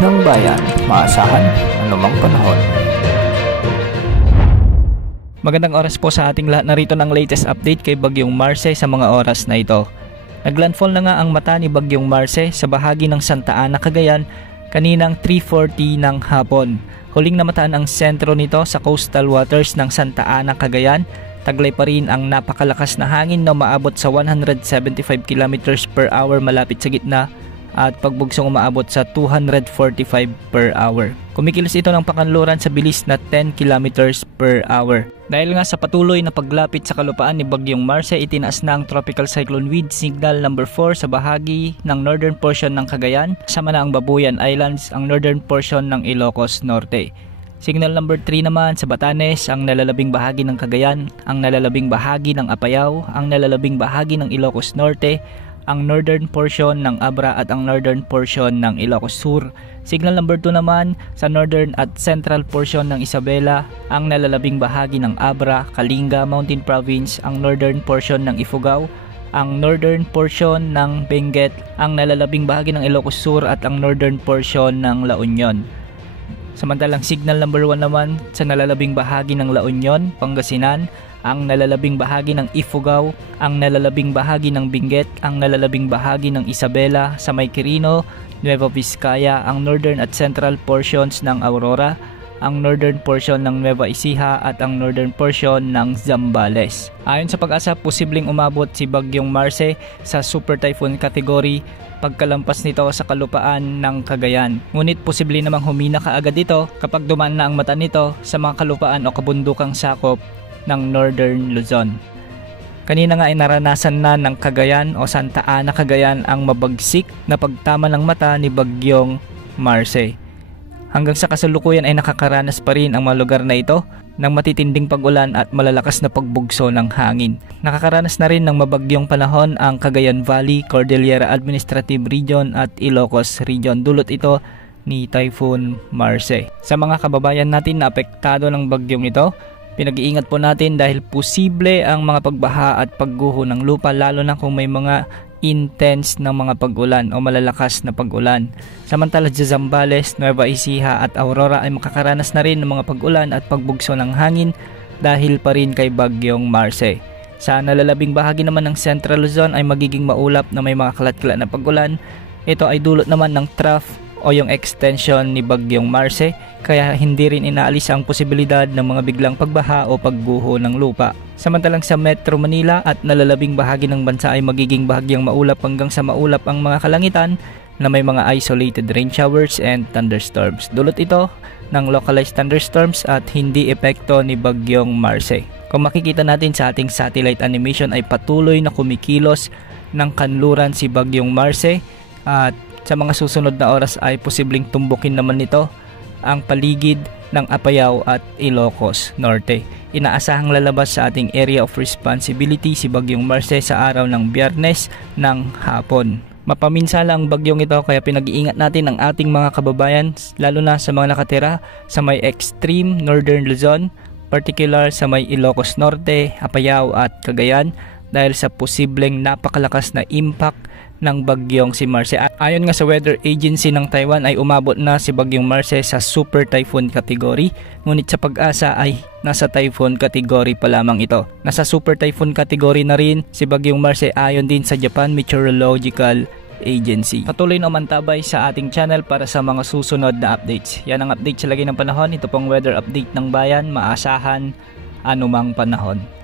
ng bayan, maasahan anumang panahon. Magandang oras po sa ating lahat. Narito ng latest update kay Bagyong Marce sa mga oras na ito. Naglandfall na nga ang mata ni Bagyong Marce sa bahagi ng Santa Ana, Cagayan kaninang 3:40 ng hapon. Huling namataan ang sentro nito sa coastal waters ng Santa Ana, Cagayan. Taglay pa rin ang napakalakas na hangin na umaabot sa 175 km per hour malapit sa gitna at pagbugsong umaabot sa 245 per hour. Kumikilos ito ng pakanluran sa bilis na 10 km per hour. Dahil nga sa patuloy na paglapit sa kalupaan ni Bagyong Marce, itinaas na ang Tropical Cyclone Wind Signal number 4 sa bahagi ng northern portion ng Cagayan, kasama na ang Babuyan Islands, ang northern portion ng Ilocos Norte. Signal number 3 naman sa Batanes, ang nalalabing bahagi ng Cagayan, ang nalalabing bahagi ng Apayao, ang nalalabing bahagi ng Ilocos Norte, ang northern portion ng Abra at ang northern portion ng Ilocos Sur. Signal number 2 naman sa northern at central portion ng Isabela, ang nalalabing bahagi ng Abra, Kalinga, Mountain Province, ang northern portion ng Ifugao, ang northern portion ng Benguet, ang nalalabing bahagi ng Ilocos Sur at ang northern portion ng La Union. Samantalang signal number 1 naman sa nalalabing bahagi ng La Union, Pangasinan, ang nalalabing bahagi ng Ifugao, ang nalalabing bahagi ng Benguet, ang nalalabing bahagi ng Isabela, sa may Quirino, Nueva Vizcaya, ang northern at central portions ng Aurora, ang northern portion ng Nueva Ecija at ang northern portion ng Zambales. Ayon sa Pag-asa, posibleng umabot si Bagyong Marce sa Super Typhoon category pagkalampas nito sa kalupaan ng Cagayan. Ngunit posible namang humina kaagad ito kapag dumaan na ang mata nito sa mga kalupaan o kabundukang sakop ng Northern Luzon. Kanina nga ay naranasan na ng Cagayan o Santa Ana, Cagayan ang mabagsik na pagtama ng mata ni Bagyong Marce. Hanggang sa kasalukuyan ay nakakaranas pa rin ang mga lugar na ito ng matitinding pag-ulan at malalakas na pagbugso ng hangin. Nakakaranas na rin ng mabagyong panahon ang Cagayan Valley, Cordillera Administrative Region at Ilocos Region. Dulot ito ni Typhoon Marce. Sa mga kababayan natin na apektado ng bagyong ito, pinag-iingat po natin dahil posible ang mga pagbaha at pagguho ng lupa, lalo na kung may mga intense na mga pag-ulan o malalakas na pag-ulan. Samantala sa Zambales, Nueva Ecija at Aurora ay makakaranas na rin ng mga pag-ulan at pagbugso ng hangin dahil pa rin kay Bagyong Marce. Sa nalalabing bahagi naman ng Central Luzon ay magiging maulap na may mga kalat-kalat na pag-ulan. Ito ay dulot naman ng trough o yung extension ni Bagyong Marce, kaya hindi rin inaalis ang posibilidad ng mga biglang pagbaha o pagguho ng lupa. Samantalang sa Metro Manila at nalalabing bahagi ng bansa ay magiging bahagyang maulap hanggang sa maulap ang mga kalangitan na may mga isolated rain showers and thunderstorms. Dulot ito ng localized thunderstorms at hindi epekto ni Bagyong Marce. Kung makikita natin sa ating satellite animation ay patuloy na kumikilos ng kanluran si Bagyong Marce at sa mga susunod na oras ay posibleng tumbukin naman nito ang paligid ng Apayao at Ilocos Norte. Inaasahang lalabas sa ating area of responsibility si Bagyong Marce sa araw ng Biyernes ng hapon. Mapaminsala ang bagyong ito kaya pinag-iingat natin ang ating mga kababayan, lalo na sa mga nakatira sa may extreme northern Luzon, particular sa may Ilocos Norte, Apayao at Cagayan dahil sa posibleng napakalakas na impact ng bagyong si Marce. Ayon nga sa Weather Agency ng Taiwan ay umabot na si Bagyong Marce sa Super Typhoon category, ngunit sa Pag-asa ay nasa Typhoon category pa lamang ito. Nasa Super Typhoon category na rin si Bagyong Marce ayon din sa Japan Meteorological Agency. Patuloy na umantabay sa ating channel para sa mga susunod na updates. Yan ang update sa lagay ng panahon. Ito pong weather update ng bayan, maasahan anumang panahon.